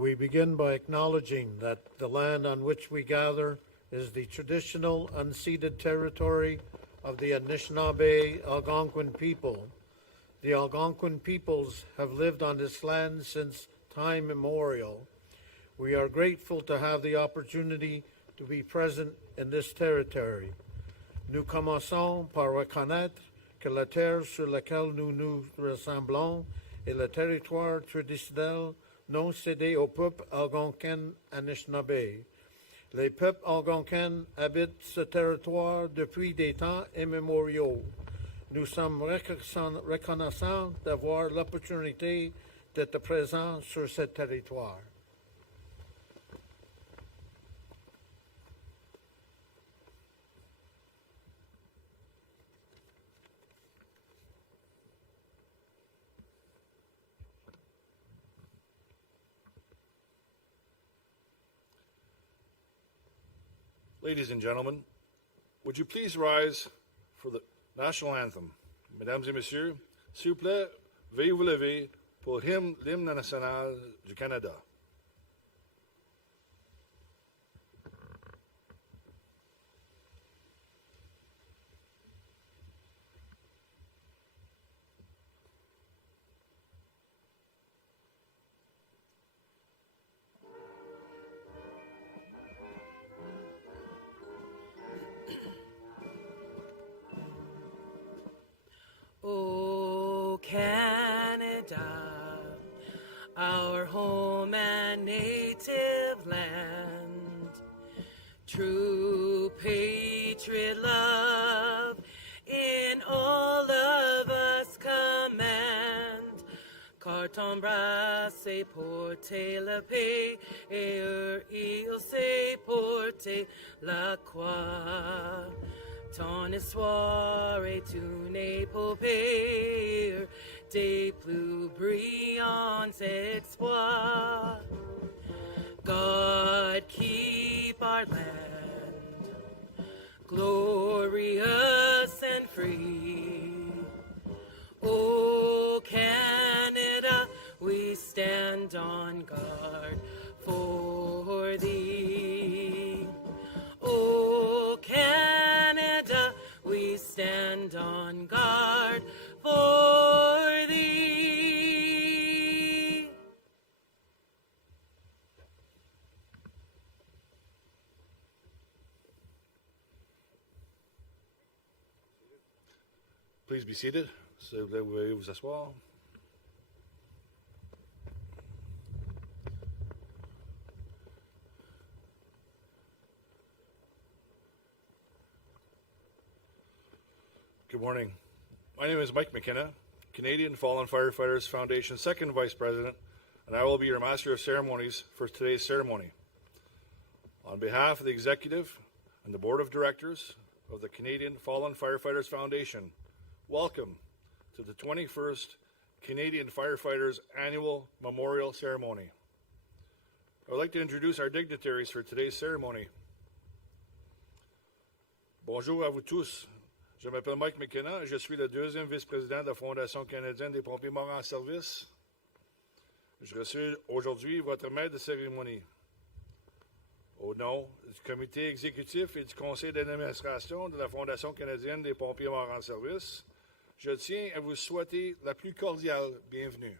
We begin by acknowledging that the land on which we gather is the traditional unceded territory of the Anishinaabe Algonquin people. The Algonquin peoples have lived on this land since time immemorial. We are grateful to have the opportunity to be present in this territory. Nous commençons par reconnaître que la terre sur laquelle nous nous ressemblons est le territoire traditionnel non cédé au peuple algonquin Anishinaabe. Les peuples algonquins habitent ce territoire depuis des temps immémoriaux. Nous sommes reconnaissants d'avoir l'opportunité d'être présents sur ce territoire. Ladies and gentlemen, would you please rise for the national anthem? Mesdames et messieurs, s'il vous plaît, veuillez vous lever pour l'hymne national du Canada. Our home and native land, true patriot love in all of us command. Car ton bras c'est porter la paix, et il sait porter la croix. Ton histoire est une épopée des plus brillants exploits. God keep our land glorious and free. Oh, Canada, we stand on guard for thee. Oh, Canada, we stand on guard for thee. Please be seated. S'il vous plaît, vous pouvez vous asseoir. Good morning. My name is Mike McKenna, Canadian Fallen Firefighters Foundation Second Vice President, and I will be your Master of Ceremonies for today's ceremony. On behalf of the Executive and the Board of Directors of the Canadian Fallen Firefighters Foundation, welcome to the 21st Canadian Firefighters Annual Memorial Ceremony. I would like to introduce our dignitaries for today's ceremony. Bonjour à vous tous. Je m'appelle Mike McKenna, je suis le deuxième vice-président de la Fondation canadienne des pompiers morts en service. Je suis aujourd'hui votre maître de cérémonie. Au nom du comité exécutif et du conseil d'administration de la Fondation canadienne des pompiers morts en service, je tiens à vous souhaiter la plus cordiale bienvenue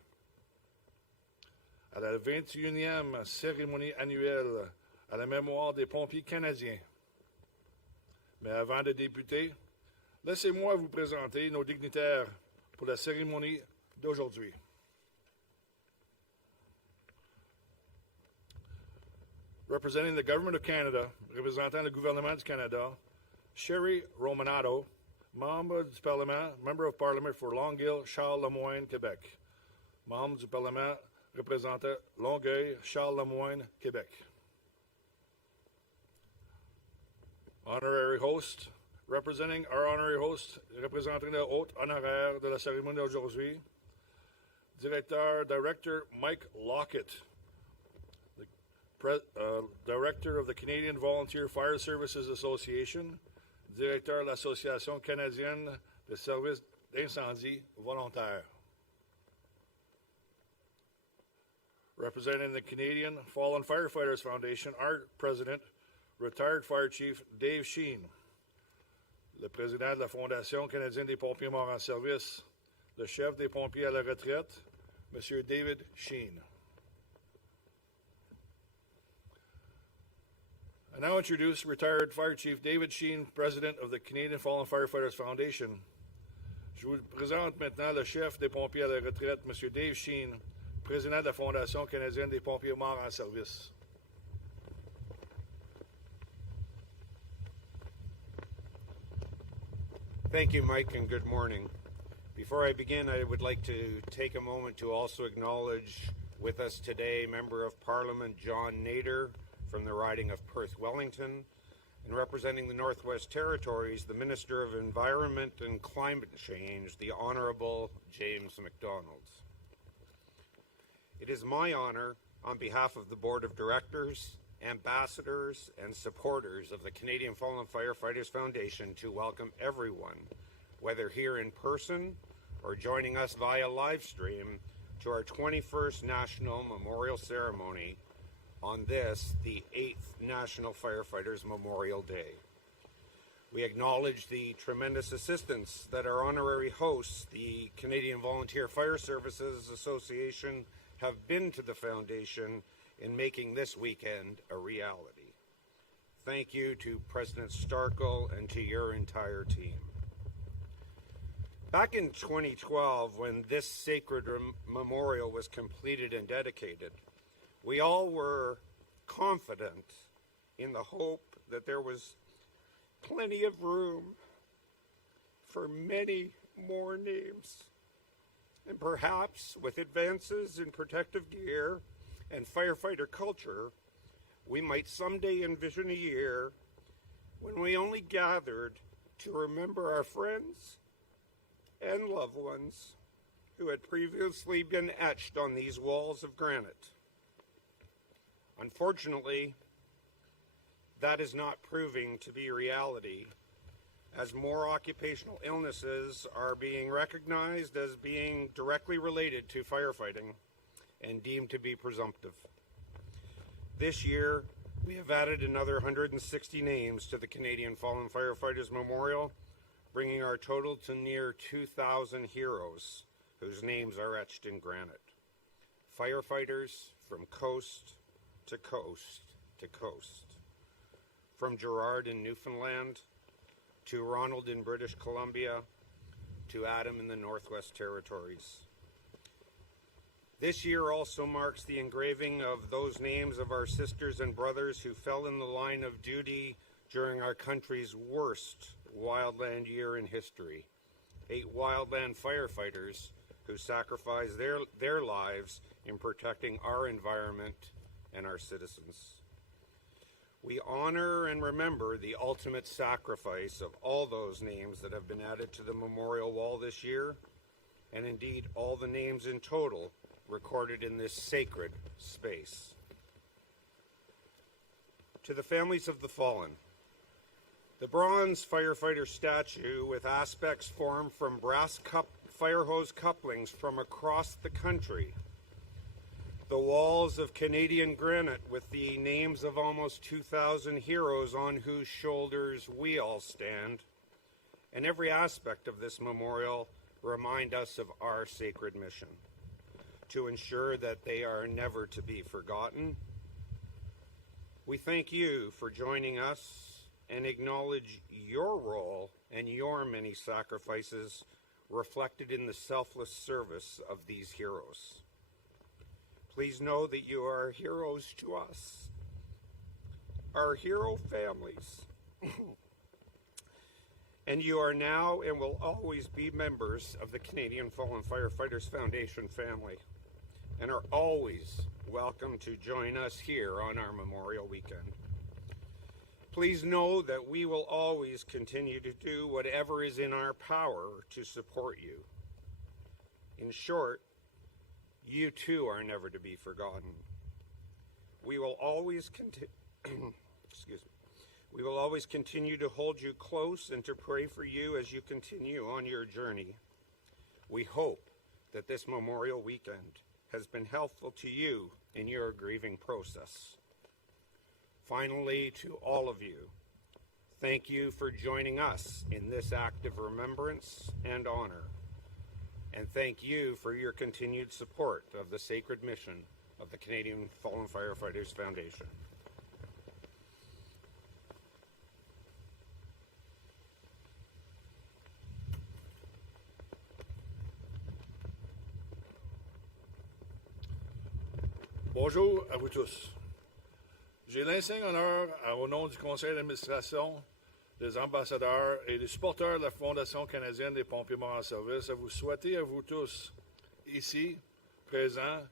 à la 21e cérémonie annuelle à la mémoire des pompiers canadiens. Mais avant de débuter, laissez-moi vous présenter nos dignitaires pour la cérémonie d'aujourd'hui. Representing the Government of Canada, représentant le gouvernement du Canada, Sherry Romanato, membre du Parlement, Member of Parliament for Longueuil, Charles-Lemoyne, Québec. Membre du Parlement représentant Longueuil, Charles-Lemoyne, Québec. Honorary host, representing our honorary host, représentant le hôte honoraire de la cérémonie d'aujourd'hui, Director Mike Lockett, Director of the Canadian Volunteer Fire Services Association, Directeur de l'Association canadienne de services d'incendie volontaires. Representing the Canadian Fallen Firefighters Foundation, our president, retired Fire Chief Dave Sheen. Le président de la Fondation canadienne des pompiers morts en service, le chef des pompiers à la retraite, Monsieur David Sheen. I now introduce retired Fire Chief David Sheen, president of the Canadian Fallen Firefighters Foundation. Je vous présente maintenant le chef des pompiers à la retraite, Monsieur Dave Sheen, président de la Fondation canadienne des pompiers morts en service. Thank you, Mike, and good morning. Before I begin, I would like to take a moment to also acknowledge with us today Member of Parliament John Nader from the riding of Perth-Wellington, and representing the Northwest Territories, the Minister of Environment and Climate Change, the Honorable James MacDonald. It is my honor, on behalf of the Board of Directors, ambassadors, and supporters of the Canadian Fallen Firefighters Foundation, to welcome everyone, whether here in person or joining us via live stream, to our 21st National Memorial Ceremony on this, the 8th National Firefighters Memorial Day. We acknowledge the tremendous assistance that our honorary hosts, the Canadian Volunteer Fire Services Association, have been to the Foundation in making this weekend a reality. Thank you to President Starkle and to your entire team. Back in 2012, when this sacred memorial was completed and dedicated, we all were confident in the hope that there was plenty of room for many more names. And perhaps with advances in protective gear and firefighter culture, we might someday envision a year when we only gathered to remember our friends and loved ones who had previously been etched on these walls of granite. Unfortunately, that is not proving to be reality, as more occupational illnesses are being recognized as being directly related to firefighting and deemed to be presumptive. This year, we have added another 160 names to the Canadian Fallen Firefighters Memorial, bringing our total to near 2,000 heroes whose names are etched in granite. Firefighters from coast to coast to coast. From Gerard in Newfoundland, to Ronald in British Columbia, to Adam in the Northwest Territories. This year also marks the engraving of those names of our sisters and brothers who fell in the line of duty during our country's worst wildland year in history. 8 wildland firefighters who sacrificed their lives in protecting our environment and our citizens. We honor and remember the ultimate sacrifice of all those names that have been added to the memorial wall this year, and indeed all the names in total recorded in this sacred space. To the families of the fallen, the bronze firefighter statue with aspects formed from brass fire hose couplings from across the country, the walls of Canadian granite with the names of almost 2,000 heroes on whose shoulders we all stand, and every aspect of this memorial remind us of our sacred mission, to ensure that they are never to be forgotten. We thank you for joining us and acknowledge your role and your many sacrifices reflected in the selfless service of these heroes. Please know that you are heroes to us, our hero families, and you are now and will always be members of the Canadian Fallen Firefighters Foundation family, and are always welcome to join us here on our Memorial Weekend. Please know that we will always continue to do whatever is in our power to support you. In short, you too are never to be forgotten. We will always We will always continue to hold you close and to pray for you as you continue on your journey. We hope that this Memorial Weekend has been helpful to you in your grieving process. Finally, to all of you, thank you for joining us in this act of remembrance and honor. And thank you for your continued support of the sacred mission of the Canadian Fallen Firefighters Foundation. Bonjour à vous tous. J'ai l'insigne honneur, au nom du conseil d'administration, des ambassadeurs et des supporters de la Fondation canadienne des pompiers morts en service, à vous souhaiter à vous tous, ici, présents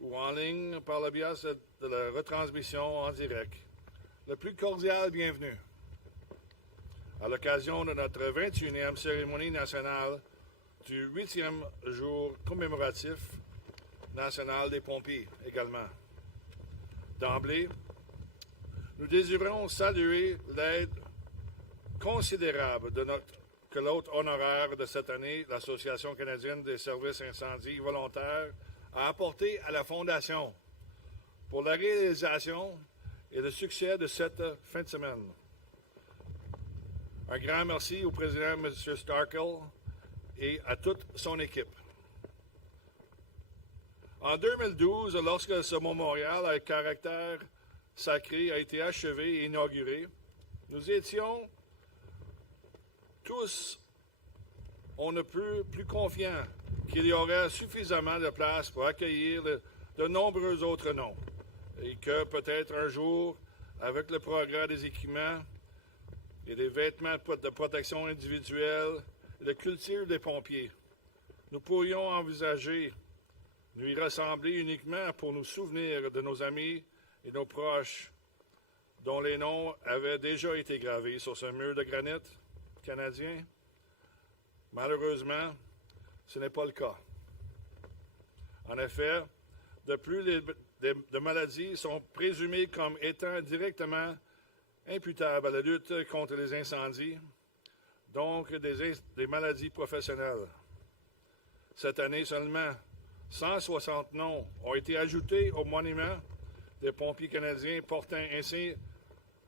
ou en ligne par le biais de la retransmission en direct, le plus cordial bienvenue à l'occasion de notre 21e cérémonie nationale du 8e jour commémoratif national des pompiers également. D'emblée, nous désirons saluer l'aide considérable que l'hôte honoraire de cette année, l'Association canadienne des services incendies volontaires, a apporté à la Fondation pour la réalisation et le succès de cette fin de semaine. Un grand merci au président M. Starkell et à toute son équipe. En 2012, lorsque ce mémorial à caractère sacré a été achevé et inauguré, nous étions tous, on ne peut plus confiants qu'il y aurait suffisamment de place pour accueillir de nombreux autres noms et que peut-être un jour, avec le progrès des équipements et des vêtements de protection individuelle et la culture des pompiers, nous pourrions envisager nous y rassembler uniquement pour nous souvenir de nos amis et nos proches dont les noms avaient déjà été gravés sur ce mur de granit canadien. Malheureusement, ce n'est pas le cas. En effet, de plus de maladies sont présumées comme étant directement imputables à la lutte contre les incendies, donc des maladies professionnelles. Cette année seulement, 160 noms ont été ajoutés au monument des pompiers canadiens, portant ainsi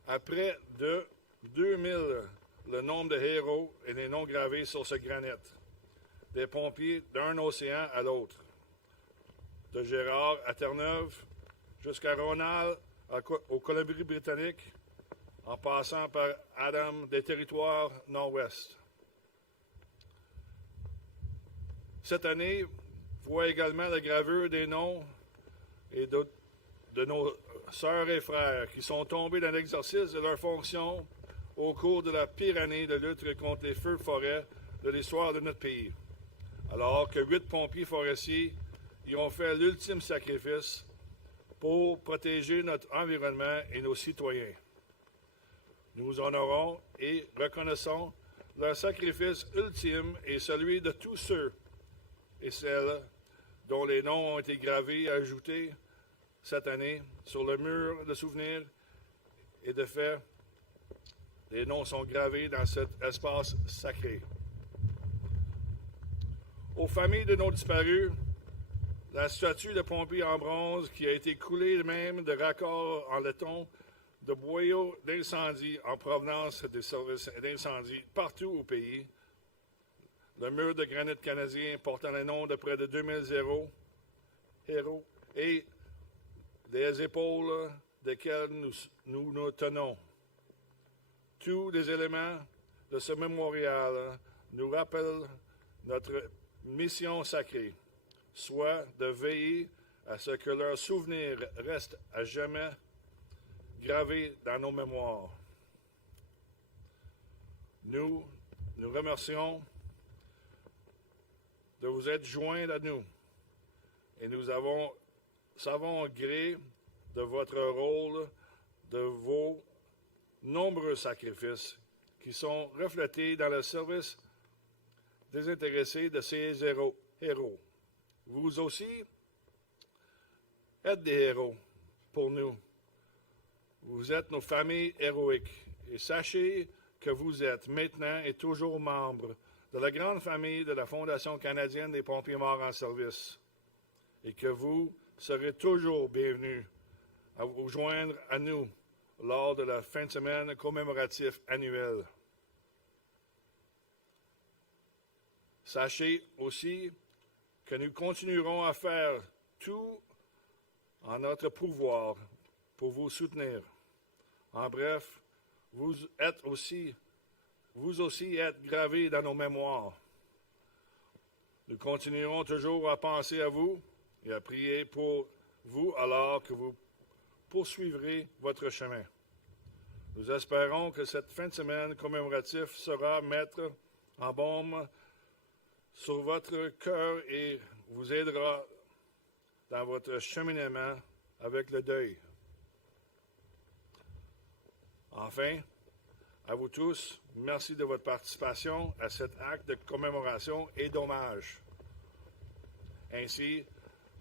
à près de 2000 le nombre de héros et les noms gravés sur ce granit, des pompiers d'un océan à l'autre, de Gérard à Terre-Neuve jusqu'à Ronald aux Colombie-Britannique, en passant par Adam des territoires nord-ouest. Cette année voit également la gravure des noms et de nos sœurs et frères qui sont tombés dans l'exercice de leurs fonctions au cours de la pire année de lutte contre les feux de forêt de l'histoire de notre pays, alors que 8 pompiers forestiers y ont fait l'ultime sacrifice pour protéger notre environnement et nos citoyens. Nous honorons et reconnaissons leur sacrifice ultime et celui de tous ceux et celles dont les noms ont été gravés et ajoutés cette année sur le mur de souvenirs. Et de fait, les noms sont gravés dans cet espace sacré. Aux familles de nos disparus, la statue de pompier en bronze qui a été coulée même de raccords en laiton de boyaux d'incendie en provenance des services d'incendie partout au pays, le mur de granit canadien portant le nom de près de 2000 héros et les épaules desquelles nous tenons. Tous les éléments de ce mémorial nous rappellent notre mission sacrée, soit de veiller à ce que leurs souvenirs restent à jamais gravés dans nos mémoires. Nous remercions de vous être joints à nous et nous savons gré de votre rôle, de vos nombreux sacrifices qui sont reflétés dans le service désintéressé de ces héros. Vous aussi êtes des héros pour nous. Vous êtes nos familles héroïques et sachez que vous êtes maintenant et toujours membres de la grande famille de la Fondation canadienne des pompiers morts en service et que vous serez toujours bienvenus à vous joindre à nous lors de la fin de semaine commémorative annuelle. Sachez aussi que nous continuerons à faire tout en notre pouvoir pour vous soutenir. En bref, vous aussi êtes gravés dans nos mémoires. Nous continuerons toujours à penser à vous et à prier pour vous alors que vous poursuivrez votre chemin. Nous espérons que cette fin de semaine commémorative sera mettre en baume sur votre cœur et vous aidera dans votre cheminement avec le deuil. Enfin, à vous tous, merci de votre participation à cet acte de commémoration et d'hommage, ainsi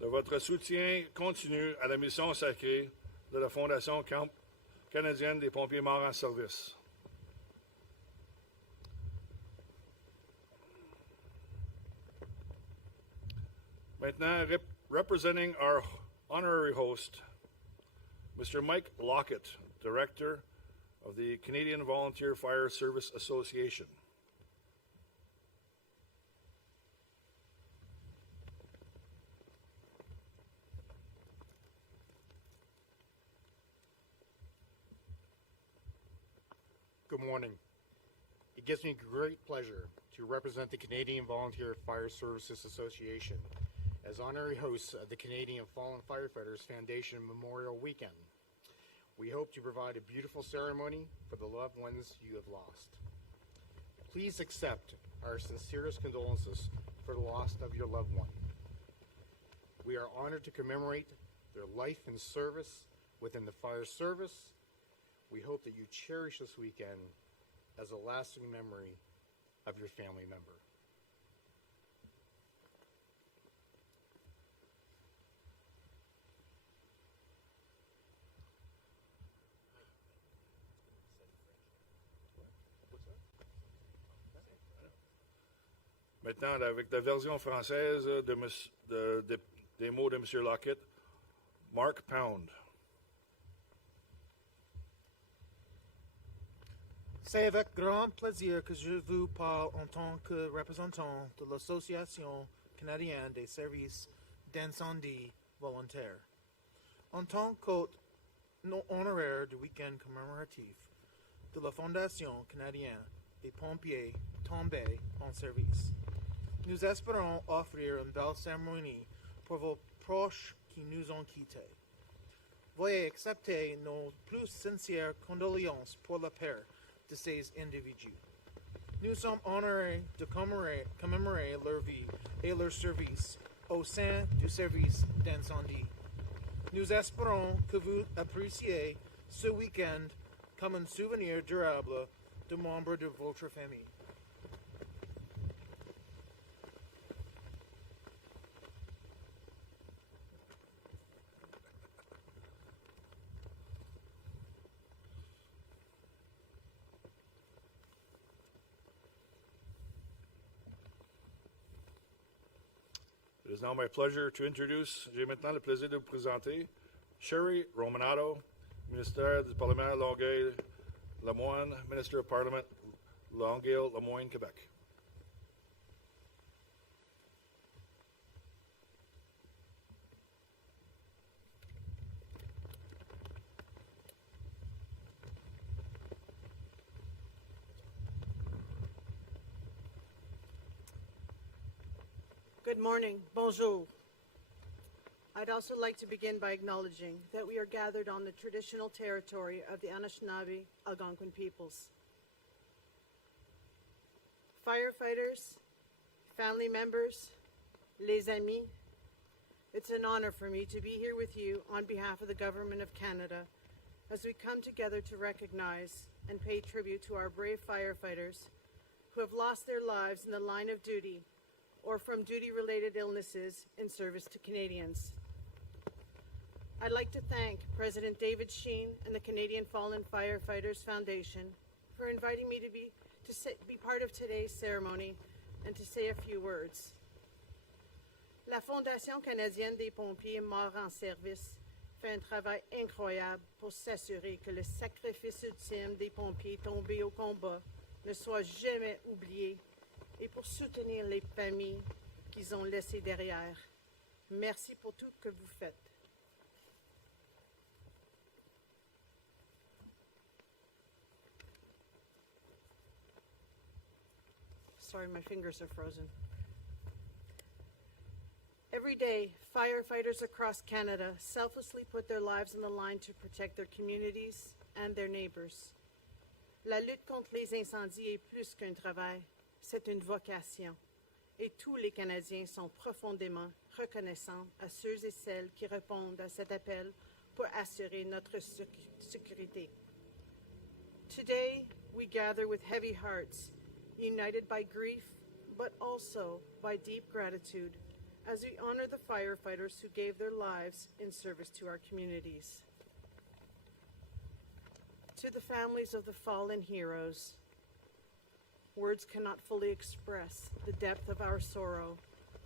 de votre soutien continu à la mission sacrée de la Fondation canadienne des pompiers morts en service. Maintenant, representing our honorary host, Mr. Mike Lockett, Director of the Canadian Volunteer Fire Service Association. Good morning. It gives me great pleasure to represent the Canadian Volunteer Fire Services Association as honorary hosts of the Canadian Fallen Firefighters Foundation Memorial Weekend. We hope to provide a beautiful ceremony for the loved ones you have lost. Please accept our sincerest condolences for the loss of your loved one. We are honored to commemorate their life and service within the fire service. We hope that you cherish this weekend as a lasting memory of your family member. Maintenant, avec la version française des mots de M. Lockett, Mark Pound. C'est avec grand plaisir que je vous parle en tant que représentant de l'Association canadienne des services d'incendie volontaires. En tant qu'hôte non honoraire du week-end commémoratif de la Fondation canadienne des pompiers tombés en service, nous espérons offrir une belle cérémonie pour vos proches qui nous ont quittés. Veuillez accepter nos plus sincères condoléances pour la perte de ces individus. Nous sommes honorés de commémorer leur vie et leur service au sein du service d'incendie. Nous espérons que vous appréciez ce week-end comme un souvenir durable de membres de votre famille. It is now my pleasure to introduce, j'ai maintenant le plaisir de vous présenter Sherry Romanato, ministère du Parlement Longueuil-Lemoine, Minister of Parliament, Longueuil-Lemoine, Quebec. Good morning. Bonjour. I'd also like to begin by acknowledging that we are gathered on the traditional territory of the Anishinaabe Algonquin peoples. Firefighters, family members, les amis, it's an honor for me to be here with you on behalf of the Government of Canada as we come together to recognize and pay tribute to our brave firefighters who have lost their lives in the line of duty or from duty-related illnesses in service to Canadians. I'd like to thank President David Sheen and the Canadian Fallen Firefighters Foundation for inviting me to be part of today's ceremony and to say a few words. La Fondation canadienne des pompiers morts en service fait un travail incroyable pour s'assurer que le sacrifice ultime des pompiers tombés au combat ne soit jamais oublié et pour soutenir les familles qu'ils ont laissées derrière. Merci pour tout ce que vous faites. Sorry, my fingers are frozen. Every day, firefighters across Canada selflessly put their lives on the line to protect their communities and their neighbors. La lutte contre les incendies est plus qu'un travail, c'est une vocation. Et tous les Canadiens sont profondément reconnaissants à ceux et celles qui répondent à cet appel pour assurer notre sécurité. Today, we gather with heavy hearts, united by grief, but also by deep gratitude, as we honor the firefighters who gave their lives in service to our communities. To the families of the fallen heroes, words cannot fully express the depth of our sorrow,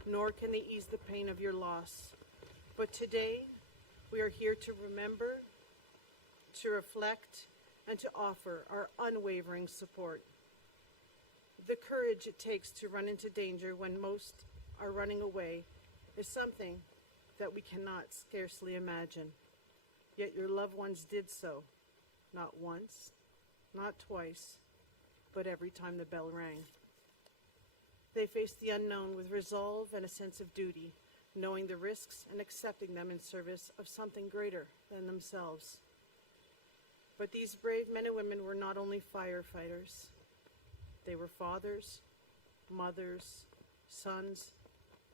nor can they ease the pain of your loss. But today, we are here to remember, to reflect, and to offer our unwavering support. The courage it takes to run into danger when most are running away is something that we cannot scarcely imagine. Yet your loved ones did so, not once, not twice, but every time the bell rang. They faced the unknown with resolve and a sense of duty, knowing the risks and accepting them in service of something greater than themselves. But these brave men and women were not only firefighters. They were fathers, mothers, sons,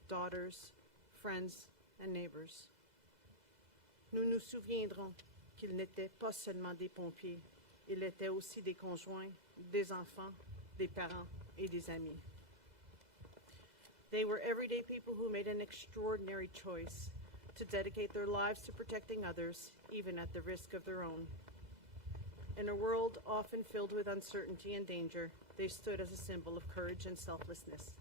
daughters, friends, and neighbors. Nous nous souviendrons qu'ils n'étaient pas seulement des pompiers, ils étaient aussi des conjoints, des enfants, des parents, et des amis. They were everyday people who made an extraordinary choice to dedicate their lives to protecting others, even at the risk of their own. In a world often filled with uncertainty and danger, they stood as a symbol of courage and selflessness.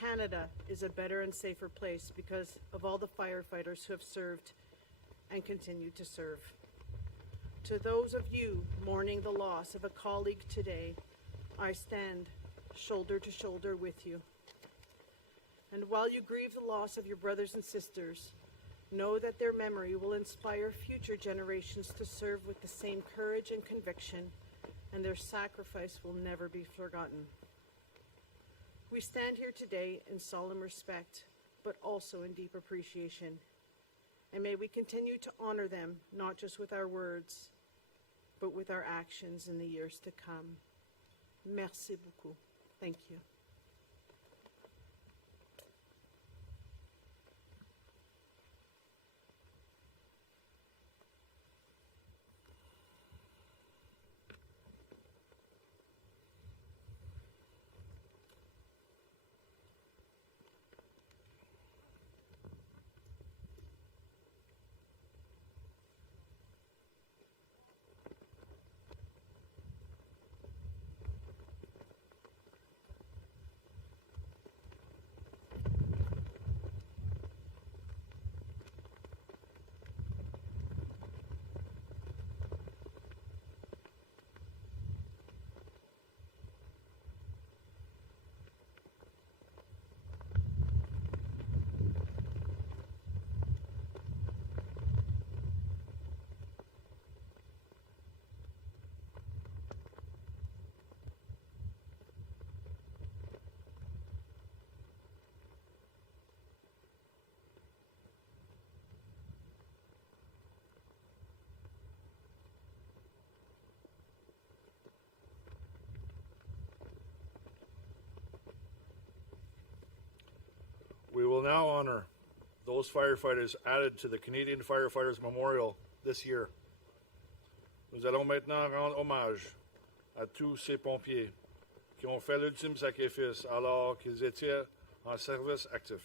Canada is a better and safer place because of all the firefighters who have served and continue to serve. To those of you mourning the loss of a colleague today, I stand shoulder to shoulder with you. And while you grieve the loss of your brothers and sisters, know that their memory will inspire future generations to serve with the same courage and conviction, and their sacrifice will never be forgotten. We stand here today in solemn respect, but also in deep appreciation. And may we continue to honor them, not just with our words, but with our actions in the years to come. Merci beaucoup. Thank you. We will now honor those firefighters added to the Canadian Firefighters Memorial this year. Nous allons maintenant rendre hommage à tous ces pompiers qui ont fait l'ultime sacrifice alors qu'ils étaient en service actif.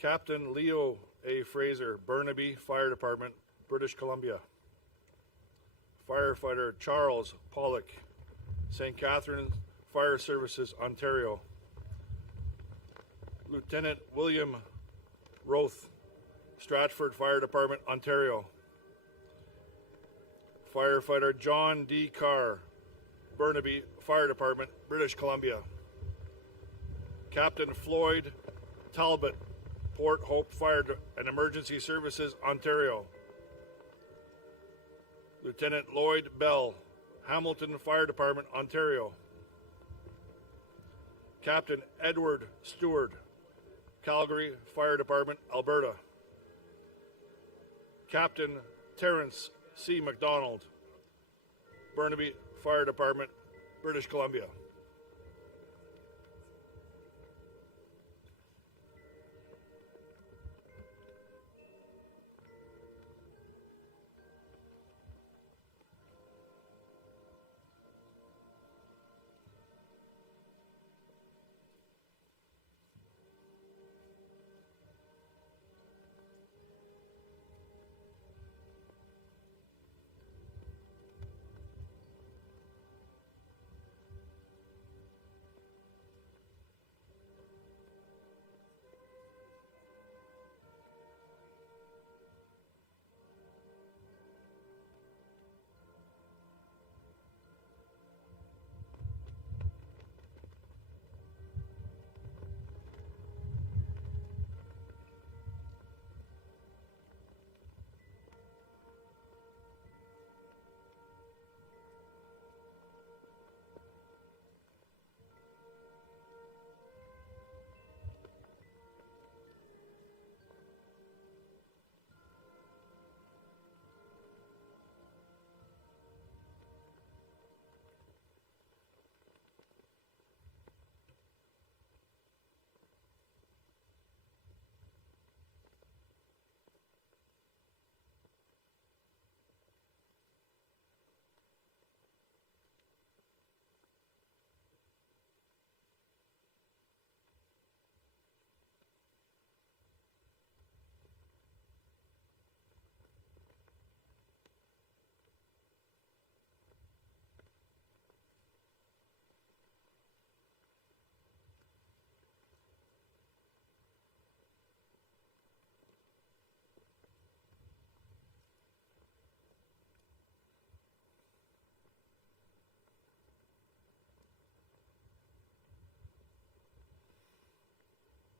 Captain Leo A. Fraser, Burnaby Fire Department, British Columbia. Firefighter Charles Pollock, St. Catharines Fire Services, Ontario. Lieutenant William Roth, Stratford Fire Department, Ontario. Firefighter John D. Carr, Burnaby Fire Department, British Columbia. Captain Floyd Talbot, Port Hope Fire and Emergency Services, Ontario. Lieutenant Lloyd Bell, Hamilton Fire Department, Ontario. Captain Edward Stewart, Calgary Fire Department, Alberta. Captain Terrence C. McDonald, Burnaby Fire Department, British Columbia.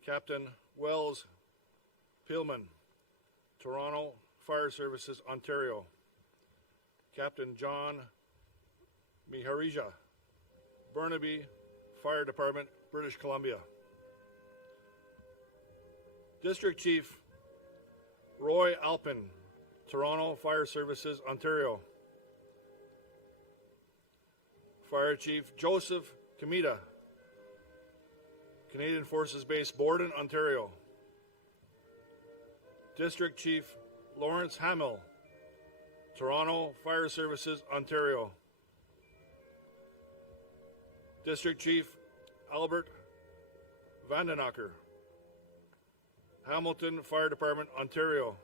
Captain Wells Pillman, Toronto Fire Services, Ontario. Captain John Miharija, Burnaby Fire Department, British Columbia. District Chief Roy Alpin, Toronto Fire Services, Ontario. Fire Chief Joseph Kamita, Canadian Forces Base, Borden, Ontario. District Chief Lawrence Hamill, Toronto Fire Services, Ontario. District Chief Albert Vandenacker, Hamilton Fire Department, Ontario.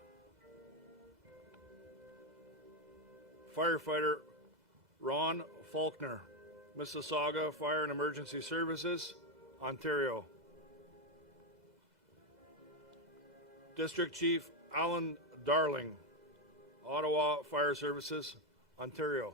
Firefighter Ron Faulkner, Mississauga Fire and Emergency Services, Ontario. District Chief Alan Darling, Ottawa Fire Services, Ontario.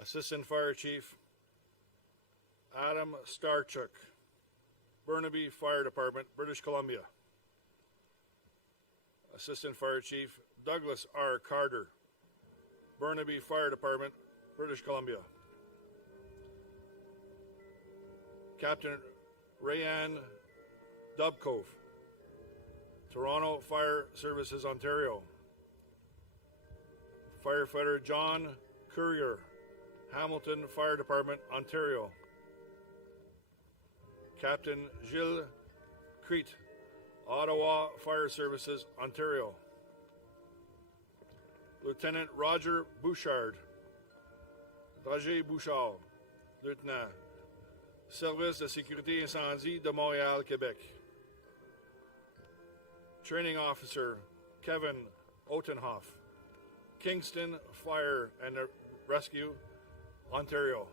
Assistant Fire Chief Adam Starchuk, Burnaby Fire Department, British Columbia. Assistant Fire Chief Douglas R. Carter, Burnaby Fire Department, British Columbia. Captain Rayanne Dubcove, Toronto Fire Services, Ontario. Firefighter John Courier, Hamilton Fire Department, Ontario. Captain Gilles Crete, Ottawa Fire Services, Ontario. Lieutenant Roger Bouchard, Lieutenant, Service de sécurité incendie de Montréal, Québec. Training Officer Kevin Otenhoff, Kingston Fire and Rescue, Ontario.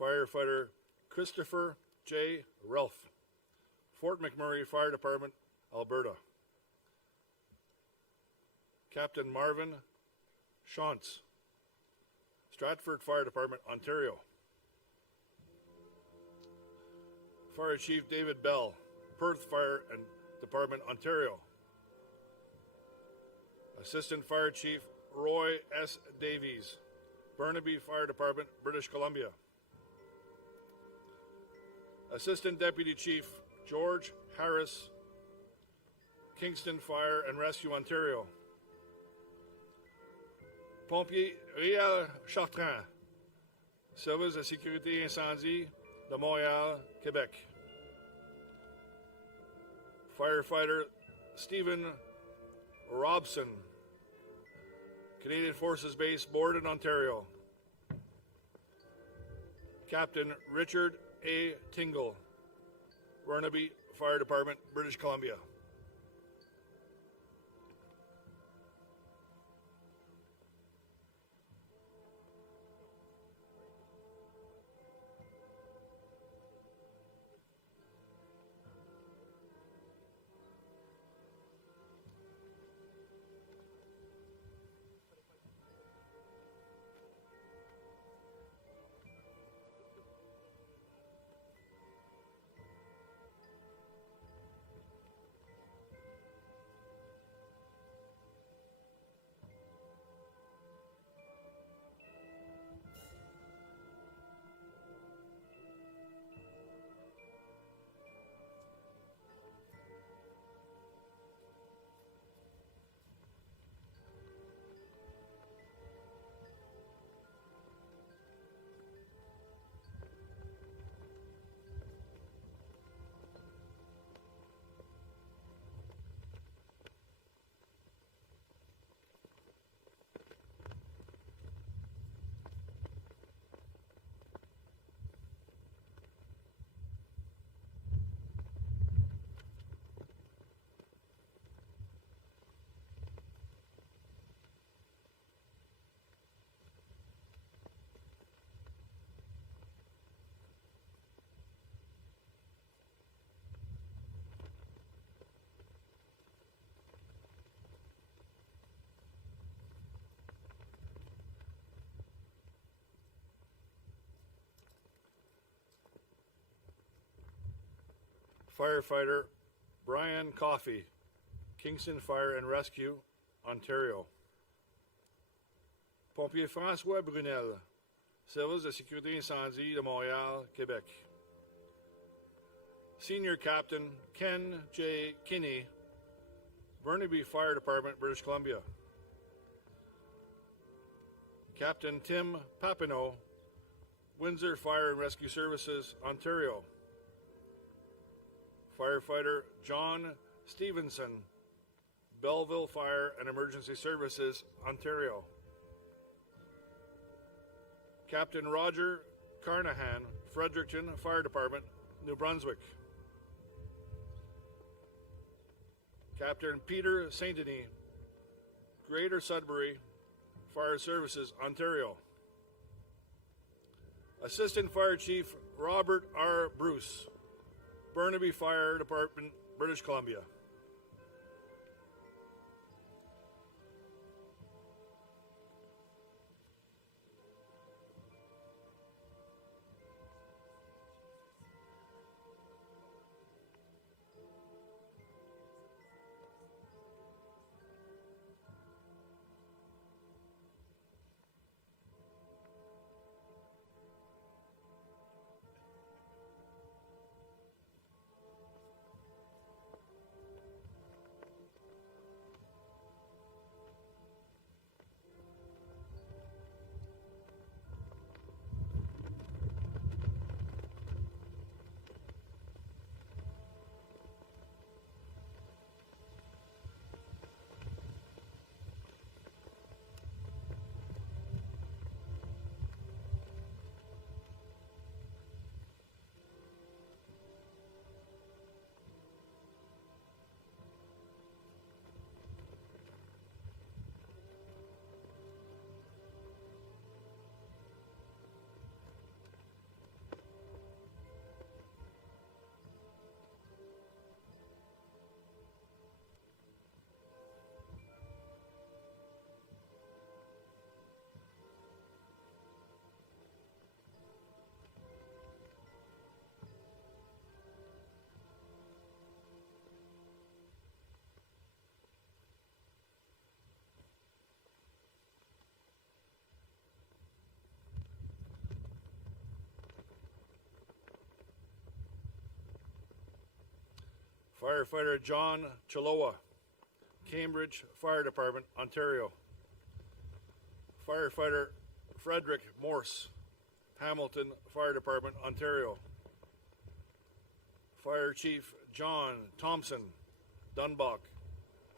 Firefighter Christopher J. Ralph, Fort McMurray Fire Department, Alberta. Captain Marvin Shantz, Stratford Fire Department, Ontario. Fire Chief David Bell, Perth Fire and Department, Ontario. Assistant Fire Chief Roy S. Davies, Burnaby Fire Department, British Columbia. Assistant Deputy Chief George Harris, Kingston Fire and Rescue, Ontario. Pompier Réal Chartrand, Service de sécurité incendie de Montréal, Québec. Firefighter Stephen Robson, Canadian Forces Base, Borden, Ontario. Captain Richard A. Tingle, Burnaby Fire Department, British Columbia. Firefighter Brian Coffey, Kingston Fire and Rescue, Ontario. Pompier François Brunel, Service de sécurité incendie de Montréal, Québec. Senior Captain Ken J. Kinney, Burnaby Fire Department, British Columbia. Captain Tim Papineau, Windsor Fire and Rescue Services, Ontario. Firefighter John Stevenson, Belleville Fire and Emergency Services, Ontario. Captain Roger Carnahan, Fredericton Fire Department, New Brunswick. Captain Peter Saint Denis, Greater Sudbury Fire Services, Ontario. Assistant Fire Chief Robert R. Bruce, Burnaby Fire Department, British Columbia. Firefighter John Chilowa, Cambridge Fire Department, Ontario. Firefighter Frederick Morse, Hamilton Fire Department, Ontario. Fire Chief John Thompson, Dunbach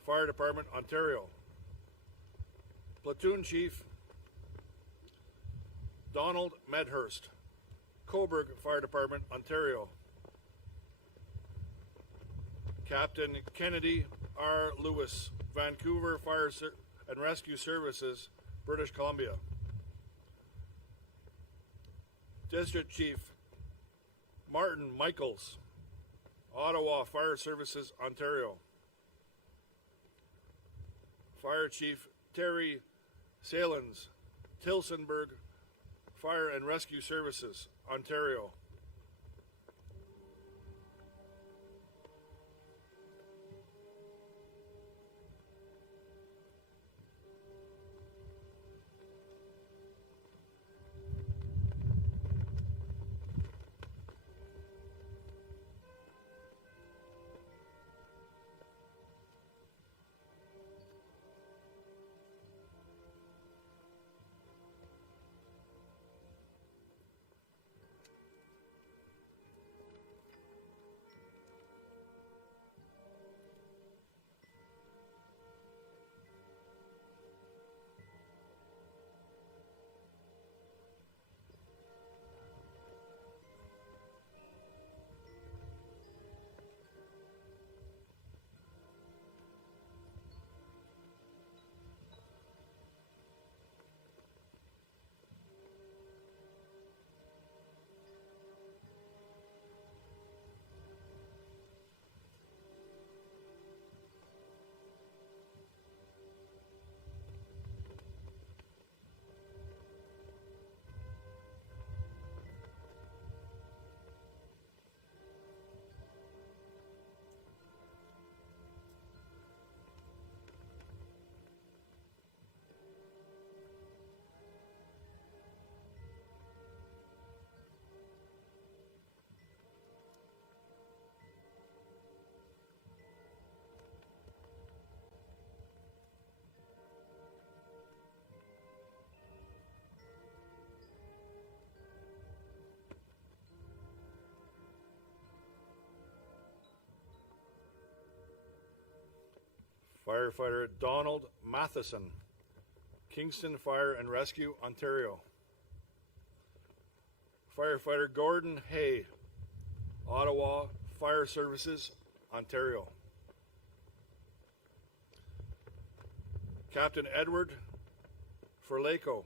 Fire Department, Ontario. Platoon Chief Donald Medhurst, Coburg Fire Department, Ontario. Captain Kennedy R. Lewis, Vancouver Fire and Rescue Services, British Columbia. District Chief Martin Michaels, Ottawa Fire Services, Ontario. Fire Chief Terry Salins, Tilsonburg Fire and Rescue Services, Ontario. Firefighter Donald Matheson, Kingston Fire and Rescue, Ontario. Firefighter Gordon Hay, Ottawa Fire Services, Ontario. Captain Edward Ferlaco,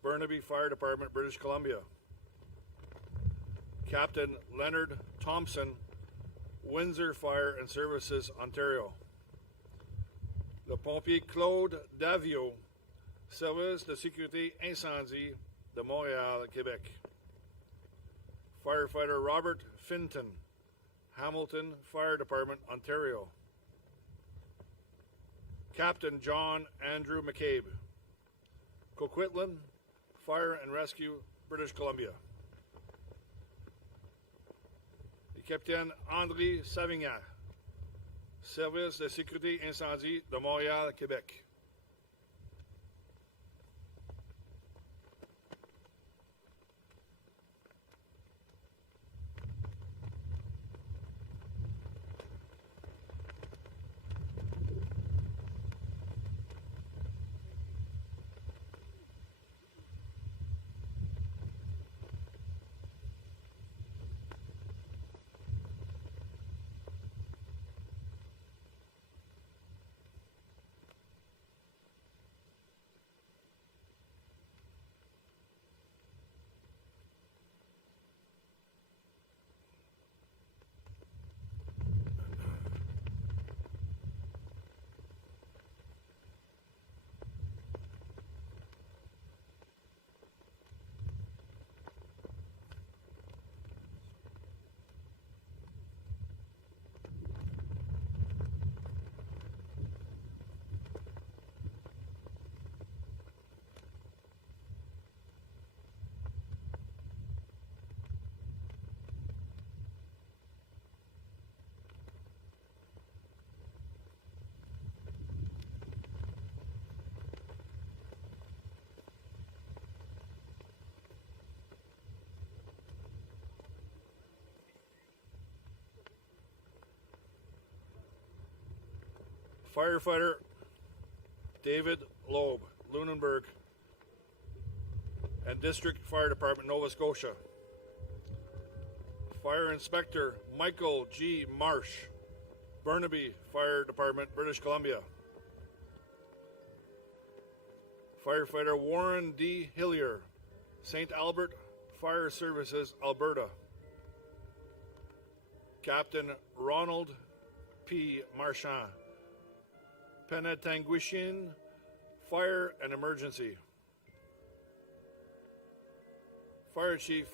Burnaby Fire Department, British Columbia. Captain Leonard Thompson, Windsor Fire and Services, Ontario. Le pompier Claude Davio, Service de sécurité incendie de Montréal, Québec. Firefighter Robert Finton, Hamilton Fire Department, Ontario. Captain John Andrew McCabe, Coquitlam Fire and Rescue, British Columbia. Capitaine André Savignan, Service de sécurité incendie de Montréal, Québec. Firefighter David Loeb, Lunenburg and District Fire Department, Nova Scotia. Fire Inspector Michael G. Marsh, Burnaby Fire Department, British Columbia. Firefighter Warren D. Hillier, St. Albert Fire Services, Alberta. Captain Ronald P. Marchand, Penetanguishene Fire and Emergency. Fire Chief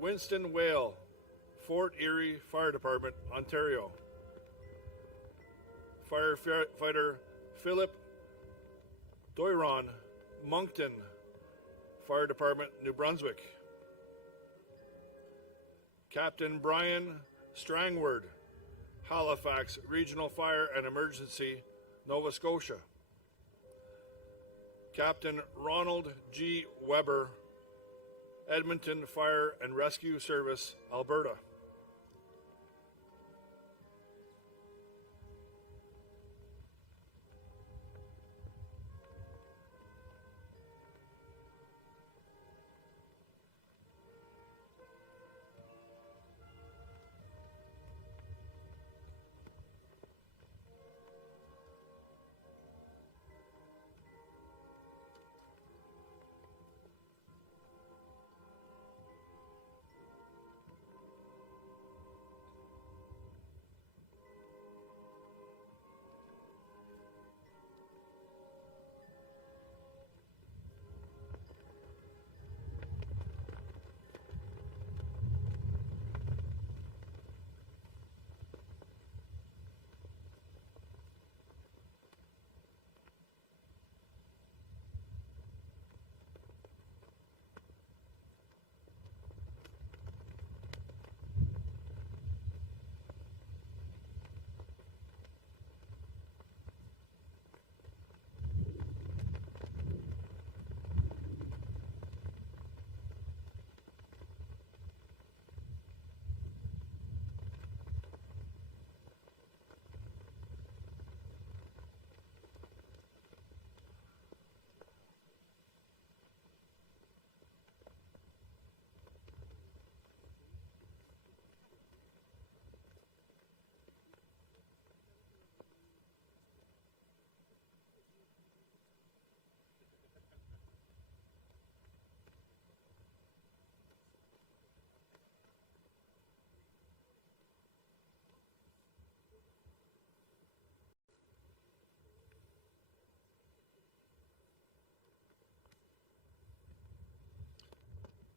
Winston Whale, Fort Erie Fire Department, Ontario. Firefighter Philip Doiron, Moncton Fire Department, New Brunswick. Captain Brian Strangward, Halifax Regional Fire and Emergency, Nova Scotia. Captain Ronald G. Weber, Edmonton Fire and Rescue Service, Alberta.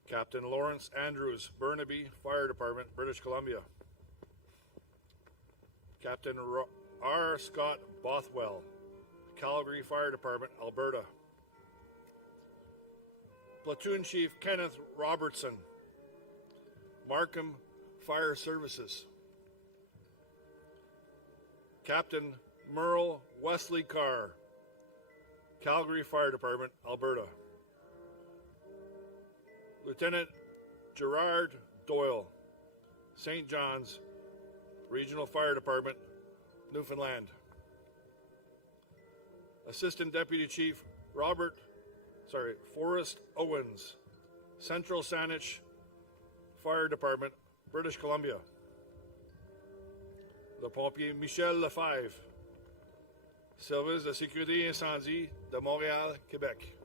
Captain Lawrence Andrews, Burnaby Fire Department, British Columbia. Captain R. Scott Bothwell, Calgary Fire Department, Alberta. Platoon Chief Kenneth Robertson, Markham Fire Services. Captain Merle Wesley Carr, Calgary Fire Department, Alberta. Lieutenant Gerard Doyle, St. John's Regional Fire Department, Newfoundland. Assistant Deputy Chief Forrest Owens, Central Saanich Fire Department, British Columbia. Le pompier Michel Lefebvre, Service de sécurité incendie de Montréal, Québec.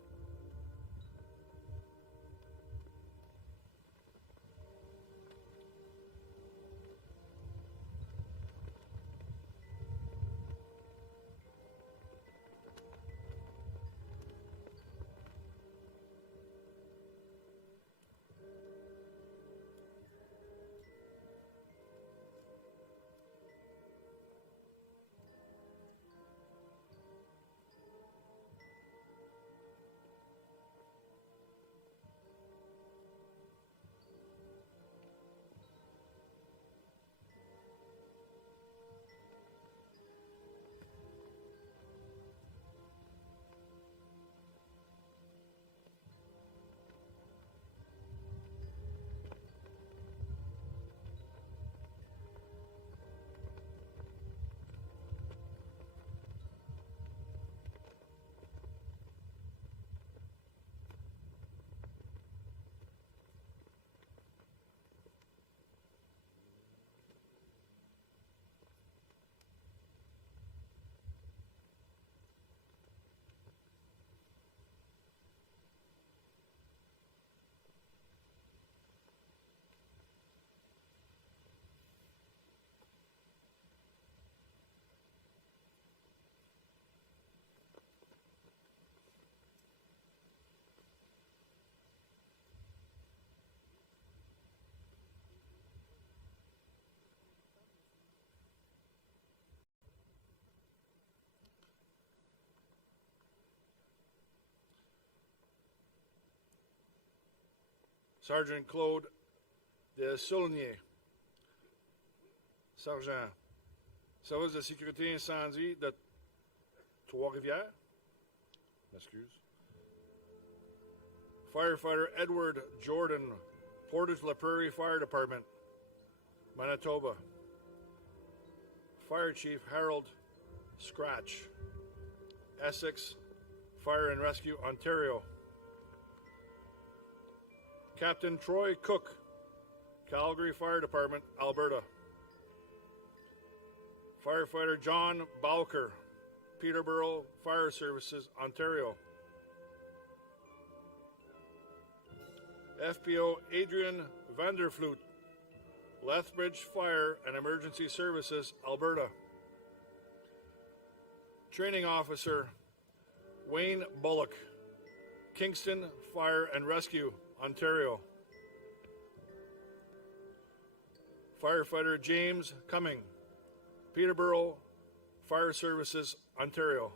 Sergeant Claude de Saulnier, Sergent, Service de sécurité incendie de Trois-Rivières. Excuse. Firefighter Edward Jordan, Portage La Prairie Fire Department, Manitoba. Fire Chief Harold Scratch, Essex Fire and Rescue, Ontario. Captain Troy Cook, Calgary Fire Department, Alberta. Firefighter John Bowker, Peterborough Fire Services, Ontario. FPO Adrian Vanderfloot, Lethbridge Fire and Emergency Services, Alberta. Training Officer Wayne Bullock, Kingston Fire and Rescue, Ontario. Firefighter James Cumming, Peterborough Fire Services, Ontario.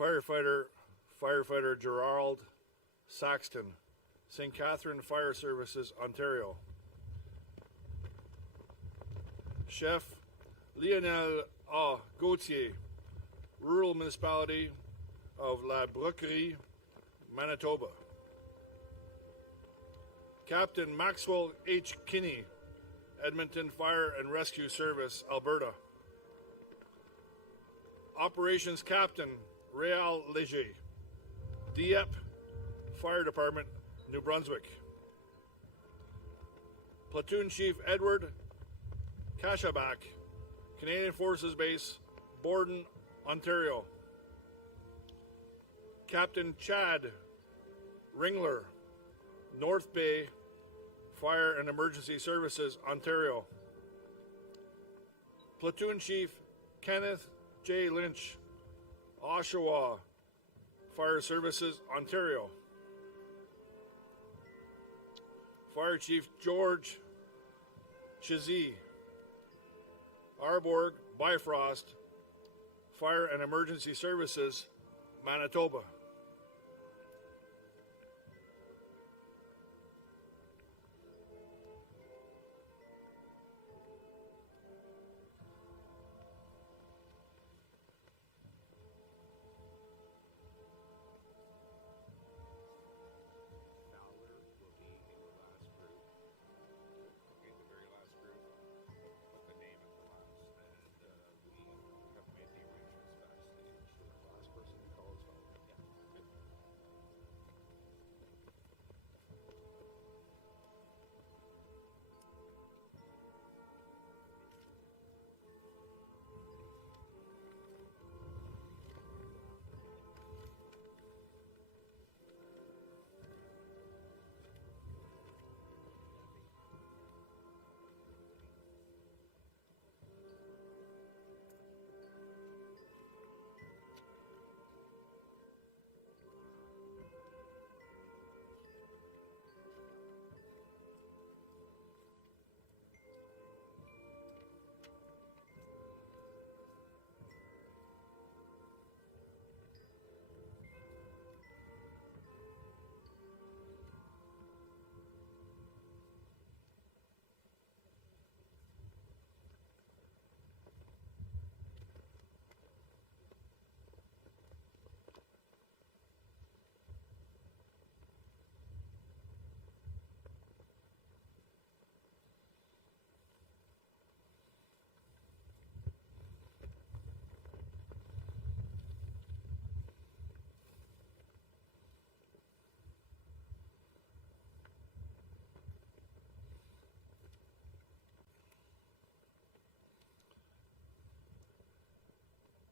Firefighter Gerald Saxton, St. Catherine Fire Services, Ontario. Chef Lionel A. Gauthier, Rural Municipality of La Broquerie, Manitoba. Captain Maxwell H. Kinney, Edmonton Fire and Rescue Service, Alberta. Operations Captain Réal Léger, Dieppe Fire Department, New Brunswick. Platoon Chief Edward Kashabak, Canadian Forces Base, Borden, Ontario. Captain Chad Ringler, North Bay Fire and Emergency Services, Ontario. Platoon Chief Kenneth J. Lynch, Oshawa Fire Services, Ontario. Fire Chief George Chizzy, Arborg Bifrost Fire and Emergency Services, Manitoba.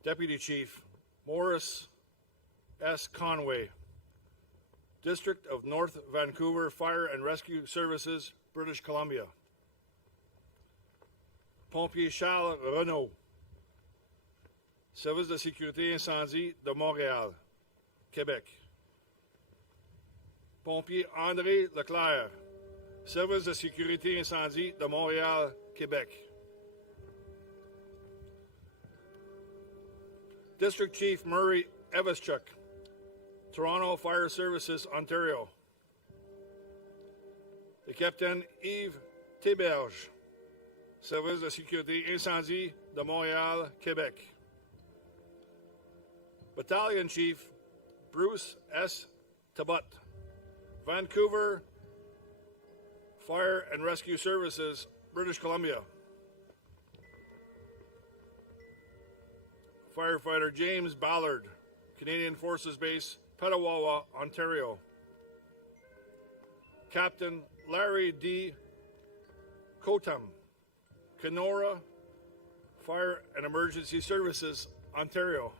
Deputy Chief Morris S. Conway, District of North Vancouver Fire and Rescue Services, British Columbia. Pompier Charles Renaud, Service de sécurité incendie de Montréal, Québec. Pompier André Leclerc, Service de sécurité incendie de Montréal, Québec. District Chief Murray Evaschuk, Toronto Fire Services, Ontario. Le Capitaine Yves Théberge, Service de sécurité incendie de Montréal, Québec. Battalion Chief Bruce S. Tabut, Vancouver Fire and Rescue Services, British Columbia. Firefighter James Ballard, Canadian Forces Base, Petawawa, Ontario. Captain Larry D. Kotam, Kenora Fire and Emergency Services, Ontario.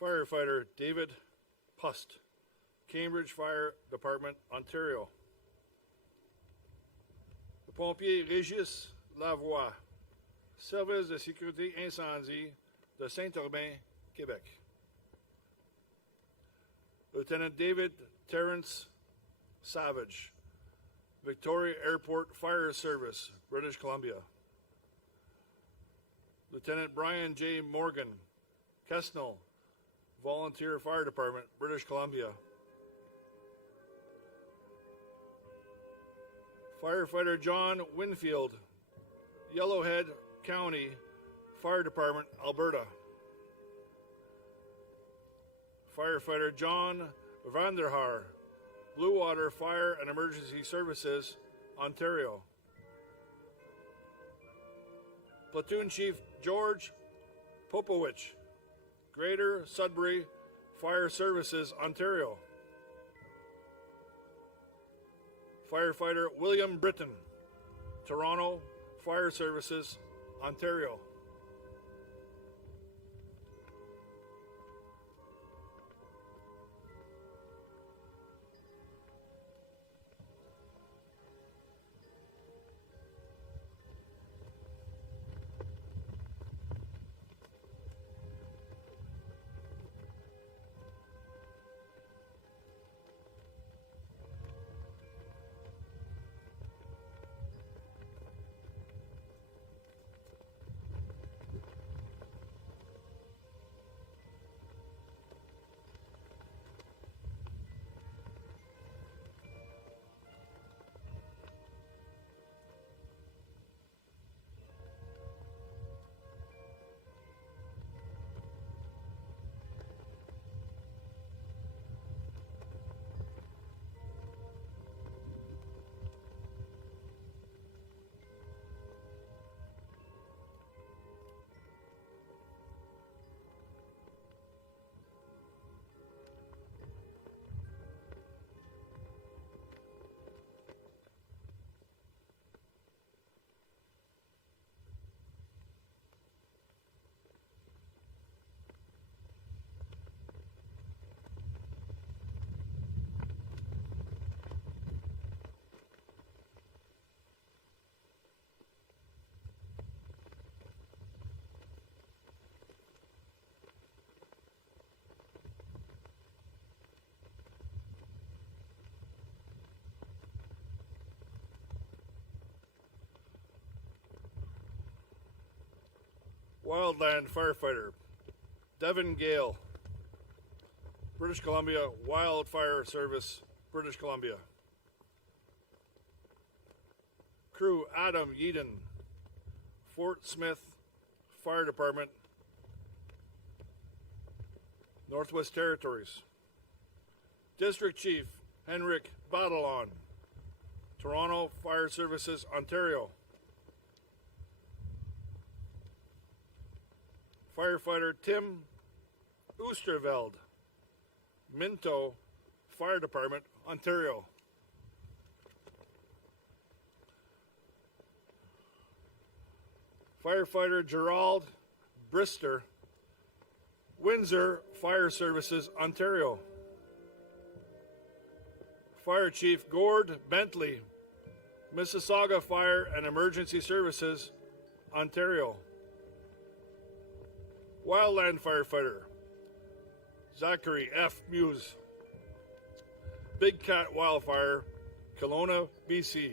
Firefighter David Pust, Cambridge Fire Department, Ontario. Le pompier Régis Lavoie, Service de sécurité incendie de Saint-Urbain, Québec. Lieutenant David Terrence Savage, Victoria Airport Fire Service, British Columbia. Lieutenant Brian J. Morgan, Kesnell, Volunteer Fire Department, British Columbia. Firefighter John Winfield, Yellowhead County Fire Department, Alberta. Firefighter John Vanderhaar, Blue Water Fire and Emergency Services, Ontario. Platoon Chief George Popowich, Greater Sudbury Fire Services, Ontario. Firefighter William Britton, Toronto Fire Services, Ontario. Wildland Firefighter Devin Gale, British Columbia Wildfire Service, British Columbia. Crew Adam Yeadon, Fort Smith Fire Department, Northwest Territories. District Chief Henrik Batalon, Toronto Fire Services, Ontario. Firefighter Tim Oosterveld, Minto Fire Department, Ontario. Firefighter Gerald Brister, Windsor Fire Services, Ontario. Fire Chief Gord Bentley, Mississauga Fire and Emergency Services, Ontario. Wildland Firefighter Zachary F. Muse, Big Cat Wildfire, Kelowna, BC.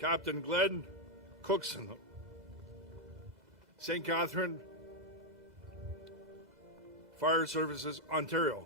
Captain Glenn Cookson, St. Catherine Fire Services, Ontario.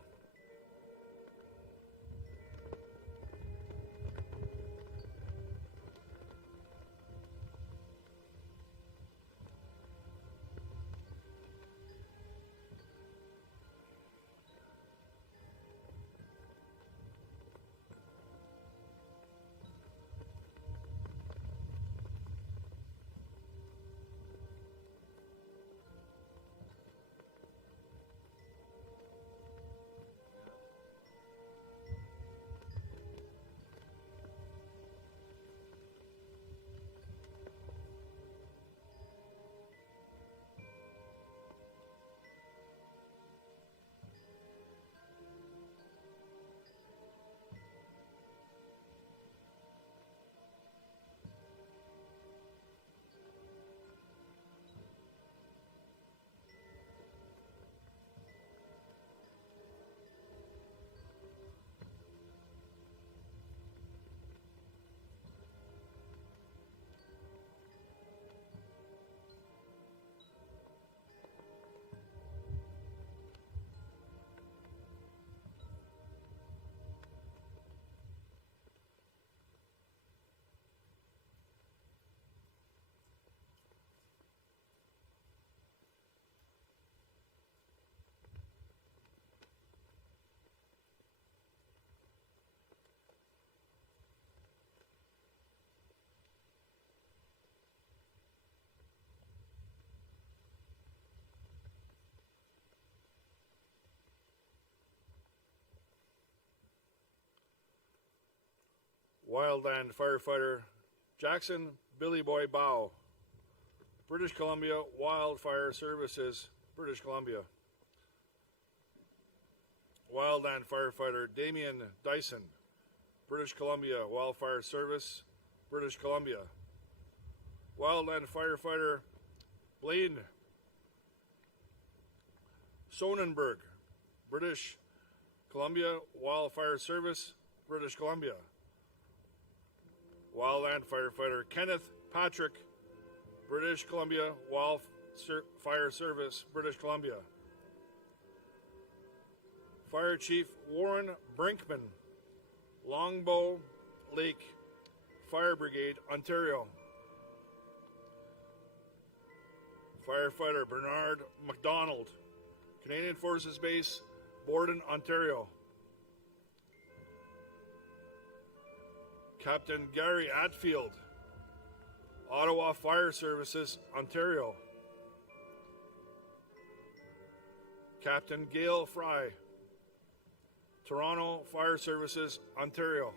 Wildland Firefighter Jaxon Billyboy Bow, British Columbia Wildfire Services, British Columbia. Wildland Firefighter Damian Dyson, British Columbia Wildfire Service, British Columbia. Wildland Firefighter Blaine Sonnenberg, British Columbia Wildfire Service, British Columbia. Wildland Firefighter Kenneth Patrick, British Columbia Wildfire Service, British Columbia. Fire Chief Warren Brinkman, Longbow Lake Fire Brigade, Ontario. Firefighter Bernard MacDonald, Canadian Forces Base, Borden, Ontario. Captain Gary Atfield, Ottawa Fire Services, Ontario. Captain Gail Fry, Toronto Fire Services, Ontario.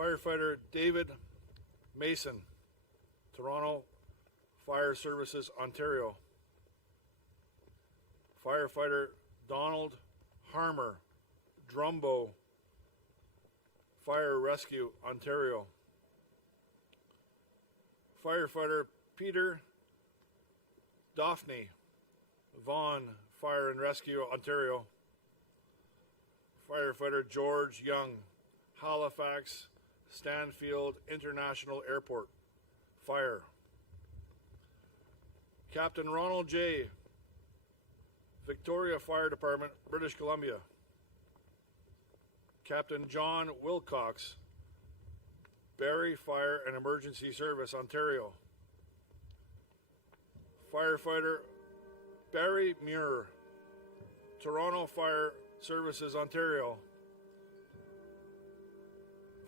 Firefighter David Mason, Toronto Fire Services Ontario. Firefighter Donald Harmer, Drumbo, Fire Rescue Ontario. Firefighter Peter Daphne, Vaughan, Fire and Rescue Ontario. Firefighter George Young, Halifax Stanfield International Airport, Fire. Captain Ronald J., Victoria Fire Department, British Columbia. Captain John Wilcox, Barrie Fire and Emergency Service, Ontario. Firefighter Barry Muir, Toronto Fire Services, Ontario.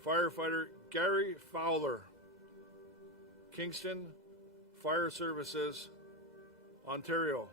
Firefighter Gary Fowler, Kingston Fire Services, Ontario.